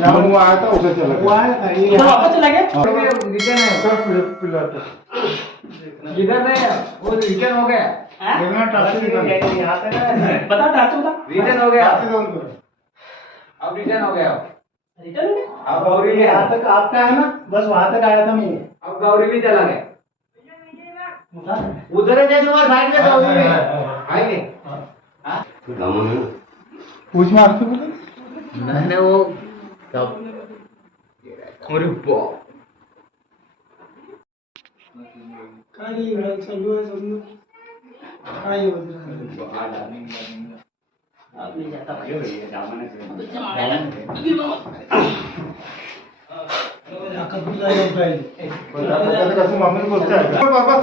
यहाँ वो आया था उसे चला गया, वापस चला गया। रिटर्न है सर, पिलाता इधर नहीं है, वो रिटर्न हो गया। यहाँ टास्क यहाँ पे ना बता टाच बता। रिटर्न हो गया, अब अब रिटर्न हो गया। रिटर्न हो गया। अब गौरी भी यहाँ तक आपका है ना, बस वहाँ तक आया था मैं। अब गौरी भी चला गया। उधर है तुम्हारे साइड में गौरी में आएंगे। पूछ मारते बोले मैंने वो कब अरे बाप काही वेळा चालू आहे समजून काय होत अब नहीं जाता भाई। कसं मामून गोष्ट आहे बाबा.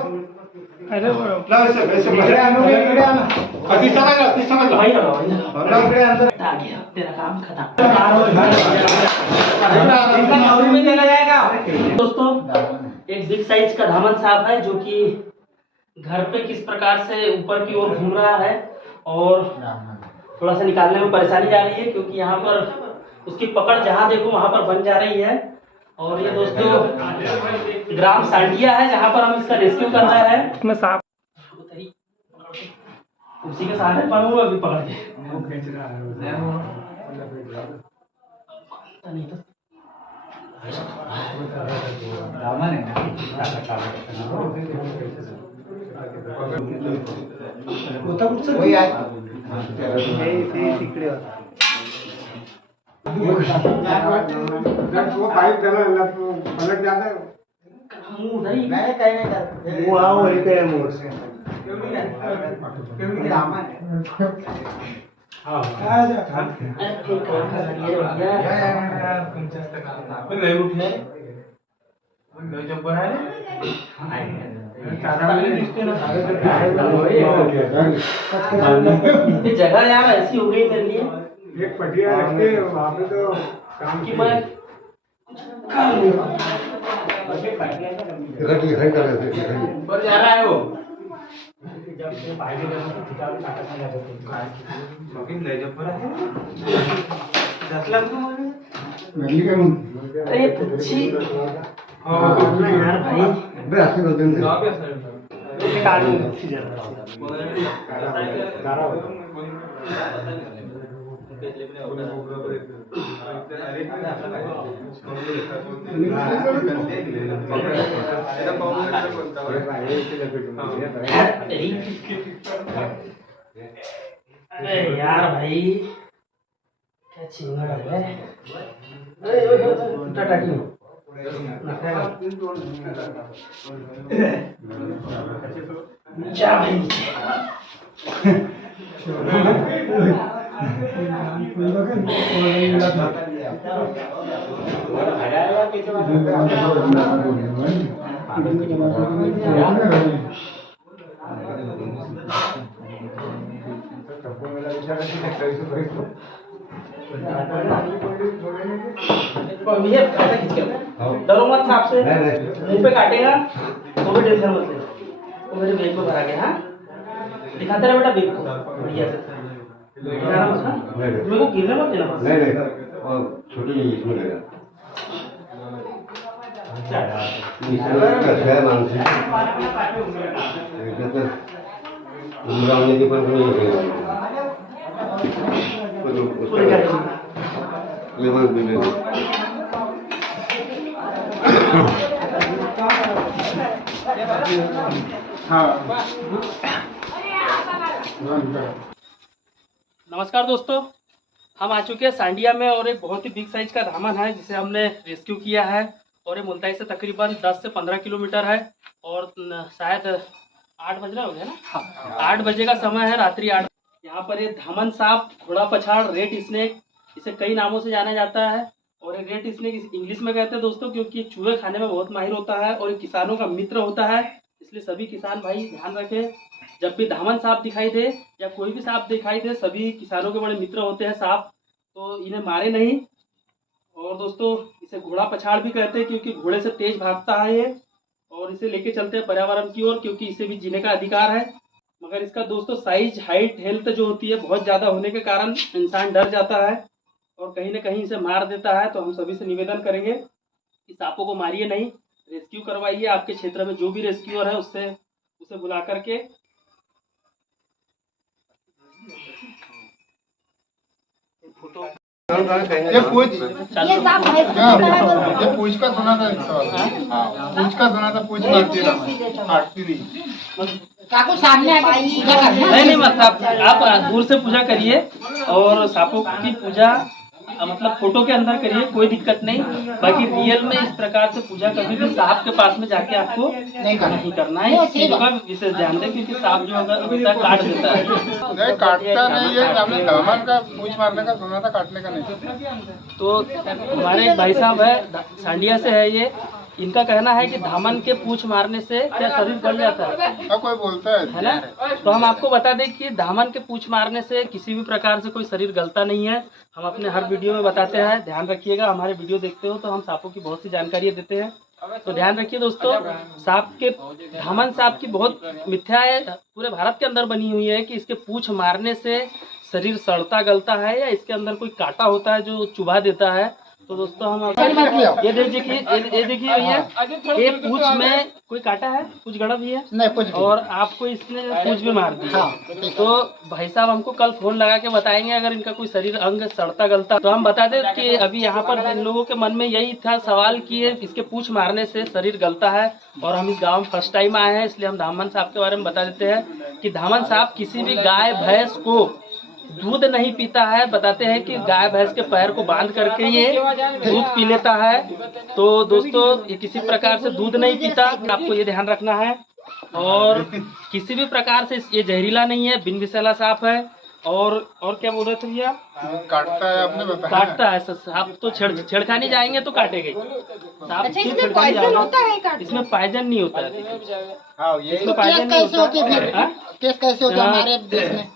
अरे अति समजला भाई आ गया तेरा काम खत्म। गौरी में चला जाएगा। दोस्तों एक बिग साइज का धामन सांप है जो कि घर पे किस प्रकार से ऊपर की ओर घूम रहा है और थोड़ा सा निकालने में परेशानी आ रही है क्योंकि यहाँ पर उसकी पकड़ जहाँ देखो वहाँ पर बन जा रही है। और ये दोस्तों ग्राम सांडिया है जहाँ पर हम इसका रेस्क्यू कर रहे हैं। इसमें सांप उसी के साथ है, पर वो अभी पकड़ के नहीं तो होता कुठचं वही आहे. तिकडे होता वो पाइप डाला पलट जाता है. मुंह उधर ही नहीं कहीं नहीं कर वो हाँ वही का है मोर से जगह यार ऐसी हो गई मेरे लिए एक पटिया रख के वहाँ पे तो काम कि मैं कर नहीं ऊपर जा रहा है वो. नगली काय म्हणतो अरे पुच्छी यार भाई अरे यार भाई क्या चिंगड़ है। अरे टाटी जा भाई डरो मत सांप से, मुंह पे काटेगा तो भी टेंशन मत ले। वो मेरे बैग में भरा गया। हाँ दिखाते रहे बेटा बैग को बढ़िया से। गिराना मत ना, तुम्हें को गिरने मत देना बस। छोटी इसमें लगा नमस्कार दोस्तों, हम आ चुके हैं सांडिया में और एक बहुत ही बिग साइज का धामन है जिसे हमने रेस्क्यू किया है। और ये मुल्ताई से तकरीबन 10 से 15 किलोमीटर है और शायद 8 बज रहा हो गया ना। हाँ 8 बजे का समय है, रात्रि 8। यहाँ पर ये धामन सांप, घोड़ा पछाड़, रेड स्नेक, इसे कई नामों से जाना जाता है। और ये रेड स्नेक इंग्लिश में कहते हैं दोस्तों क्योंकि चूहे खाने में बहुत माहिर होता है और ये किसानों का मित्र होता है। इसलिए सभी किसान भाई ध्यान रखें, जब भी धामन सांप दिखाई दे या कोई भी सांप दिखाई दे, सभी किसानों के बड़े मित्र होते हैं सांप, तो इन्हें मारे नहीं। और दोस्तों इसे घोड़ा पछाड़ भी कहते हैं क्योंकि घोड़े से तेज भागता है ये, और इसे लेके चलते हैं पर्यावरण की ओर क्योंकि इसे भी जीने का अधिकार है। मगर इसका दोस्तों साइज, हाइट, हेल्थ जो होती है बहुत ज़्यादा होने के कारण इंसान डर जाता है। और कहीं ना कहीं इसे मार देता है। तो हम सभी से निवेदन करेंगे कि सांपों को मारिए नहीं, रेस्क्यू करवाइए। आपके क्षेत्र में जो भी रेस्क्यूअर है उससे उसे बुला करके फोटो ये पूछ चालू ये पूछ का सुना था पूछ का सुना था पूछ काटती नहीं काकू सामने आके पूजा करना। नहीं मतलब आप दूर से पूजा करिए और सांपों की पूजा मतलब फोटो के अंदर करिए, कोई दिक्कत नहीं। बाकी रियल में इस प्रकार से पूजा कभी भी सांप के पास में जाके आपको नहीं करना है। इस चीज का विशेष ध्यान दें क्योंकि सांप जो अगर होता है काट देता है। नहीं काटता नहीं है, हमने दामन का पूछ मारने का सुना था, काटने का नहीं। तो हमारे भाई साहब है सांडिया से है ये, इनका कहना है कि धामन के पूछ मारने से क्या शरीर गल जाता है अब कोई बोलता है ना। तो हम आपको बता दें कि धामन के पूछ मारने से किसी भी प्रकार से कोई शरीर गलता नहीं है। हम अपने हर वीडियो में बताते हैं, ध्यान रखिएगा। हमारे वीडियो देखते हो तो हम सांपों की बहुत सी जानकारी देते हैं, तो ध्यान रखिए दोस्तों। सांप के धामन सांप की बहुत मिथ्या है, पूरे भारत के अंदर बनी हुई है कि इसके पूछ मारने से शरीर सड़ता गलता है या इसके अंदर कोई कांटा होता है जो चुभा देता है। तो दोस्तों हम ये देखिए भैया, ये पूछ में कोई कांटा है, कुछ गड़ा भी है नहीं कुछ और आपको इसने पूछ भी मार दिया। तो भाई साहब हमको कल फोन लगा के बताएंगे अगर इनका कोई शरीर अंग सड़ता गलता। तो हम बता दें कि अभी यहाँ पर इन लोगों के मन में यही था सवाल कि इसके पूछ मारने से शरीर गलता है। और हम इस गाँव में फर्स्ट टाइम आए हैं, इसलिए हम धामन साहब के बारे में बता देते हैं कि धामन साहब किसी भी गाय भैंस को दूध नहीं पीता है। बताते हैं कि गाय भैंस के पैर को बांध करके ये दूध पी लेता है। तो दोस्तों ये किसी प्रकार से दूध नहीं पीता, आपको ये ध्यान रखना है। और किसी भी प्रकार से ये जहरीला नहीं है, बिन विषैला सांप है। और क्या बोल रहे थे भैया? काटता है, आपने बताया काटता है सांप तो छेड़खानी जाएंगे तो काटेगा सांप। अच्छा, इसमें पॉइजन होता है? इसमें पॉइजन नहीं होता है, इसमें पॉइजन नहीं कैसे होती है? होता। केस कैसे होता है हमारे देश में?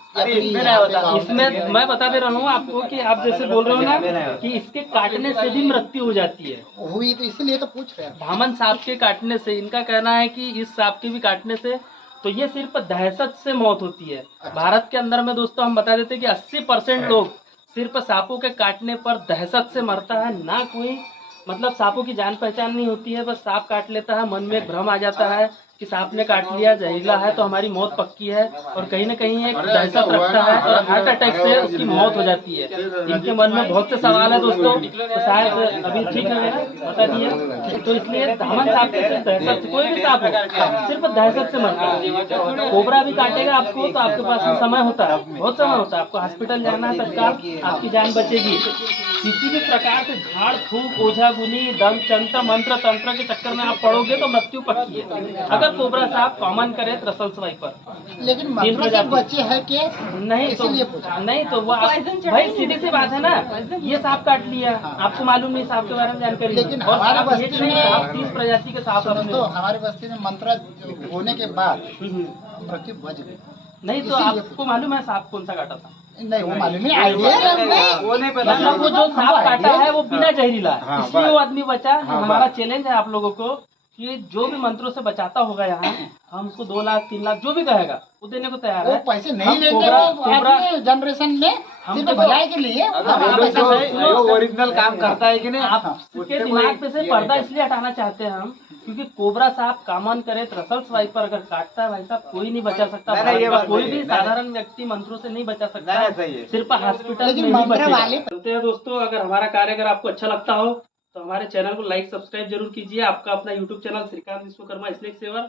इसमें मैं बता दे रहा हूँ आपको कि आप जैसे बोल रहे हो ना कि इसके काटने से भी मृत्यु हो जाती है। हुई तो इसलिए तो पूछ रहे हैं। धामन सांप के काटने से, इनका कहना है कि इस सांप के भी काटने से तो ये सिर्फ दहशत से मौत होती है। भारत के अंदर में दोस्तों हम बता देते हैं कि 80% लोग सिर्फ सांपों के काटने पर दहशत से मरता है, ना कोई मतलब सांपों की जान पहचान नहीं होती है। बस सांप काट लेता है, मन में एक भ्रम आ जाता है कि सांप ने काट लिया, जहरीला है तो हमारी मौत पक्की है। और कहीं ना कहीं एक दहशत रखता है और हार्ट अटैक से उसकी मौत हो जाती है। इनके मन में बहुत से सवाल है दोस्तों, तो शायद अभी ठीक है बता दिए। तो इसलिए धामन सांप के सिर्फ दहशत, कोई भी सांप हो सिर्फ दहशत से मरता है। कोबरा भी काटेगा आपको तो आपके पास में समय होता है, बहुत समय होता है, आपको हॉस्पिटल जाना है तत्काल, आपकी जान बचेगी। किसी भी प्रकार से झाड़ फूक ओझा गुनी दम चंत्र मंत्र तंत्र के चक्कर में आप पड़ोगे तो मृत्यु पक्की है। अगर कोबरा सांप कॉमन करे तो रसल स्वाइपर, लेकिन मंत्र से बचे है कि नहीं तो वो भाई सीधी सी बात है ना, ये सांप काट लिया, आपको मालूम नहीं सांप के बारे में जानकारी। लेकिन और हमारे सांप बस्ती एक नहीं, में सांप 30 प्रजाति के सांप अपने। तो हमारे बस्ती में मंत्र होने के बाद मृत्यु बच गई। नहीं तो आपको मालूम है सांप कौन सा काटा था? नहीं वो मालूम नहीं, आइडिया वो नहीं पता। मतलब वो जो सांप काटा है वो बिना जहरीला है, इसलिए वो आदमी बचा। हमारा चैलेंज है आप लोगों को कि जो भी मंत्रों से बचाता होगा यहाँ, हम उसको 2 लाख 3 लाख जो भी कहेगा वो देने को तैयार वो है। पैसे नहीं लेंगे, वो जनरेशन में सिर्फ भलाई के लिए। ओरिजिनल काम करता है कि नहीं? आपके दिमाग पे से पर्दा इसलिए हटाना चाहते हैं हम क्योंकि कोबरा सांप कामन करे तो रसल स्वाइपर अगर काटता है भाई साहब कोई नहीं बचा सकता। कोई भी साधारण व्यक्ति मंत्रों से नहीं बचा सकता, सिर्फ हॉस्पिटल में ही बचेगा। चलते हैं दोस्तों, अगर हमारा कार्य अगर आपको अच्छा लगता हो तो हमारे चैनल को लाइक सब्सक्राइब जरूर कीजिए। आपका अपना YouTube channel Shrikant Vishwakarma snake saver.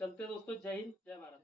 चलते हैं दोस्तों, जय हिंद जय भारत।